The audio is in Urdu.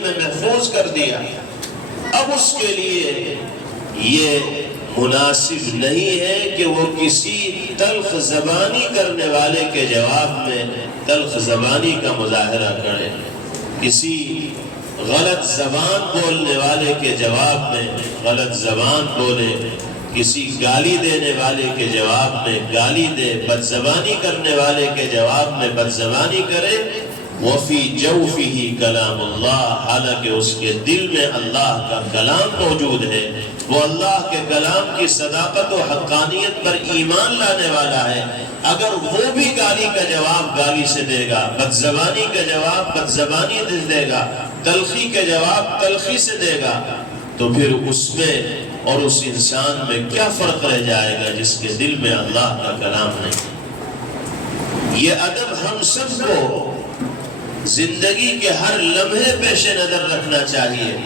میں محفوظ کر دیا، اب اس کے لیے یہ مناسب نہیں ہے کہ وہ کسی تلخ زبانی کرنے والے کے جواب میں تلخ زبانی کا مظاہرہ کرے، کسی غلط زبان بولنے والے کے جواب میں غلط زبان بولے، کسی گالی دینے والے کے جواب میں گالی دے، بد زبانی کرنے والے کے جواب میں بد زبانی کرے۔ وفی جوفہ کلام اللہ، حالانکہ اس کے دل میں اللہ کا کلام موجود ہے، وہ اللہ کے کلام کی صداقت و حقانیت پر ایمان لانے والا ہے۔ اگر وہ بھی گالی کا جواب گالی سے دے گا، بد زبانی کا جواب بد زبانی سے دے گا، تلخی کا جواب تلخی سے دے گا، تو پھر اس میں اور اس انسان میں کیا فرق رہ جائے گا جس کے دل میں اللہ کا کلام نہیں؟ یہ ادب ہم سب کو زندگی کے ہر لمحے پیش نظر رکھنا چاہیے۔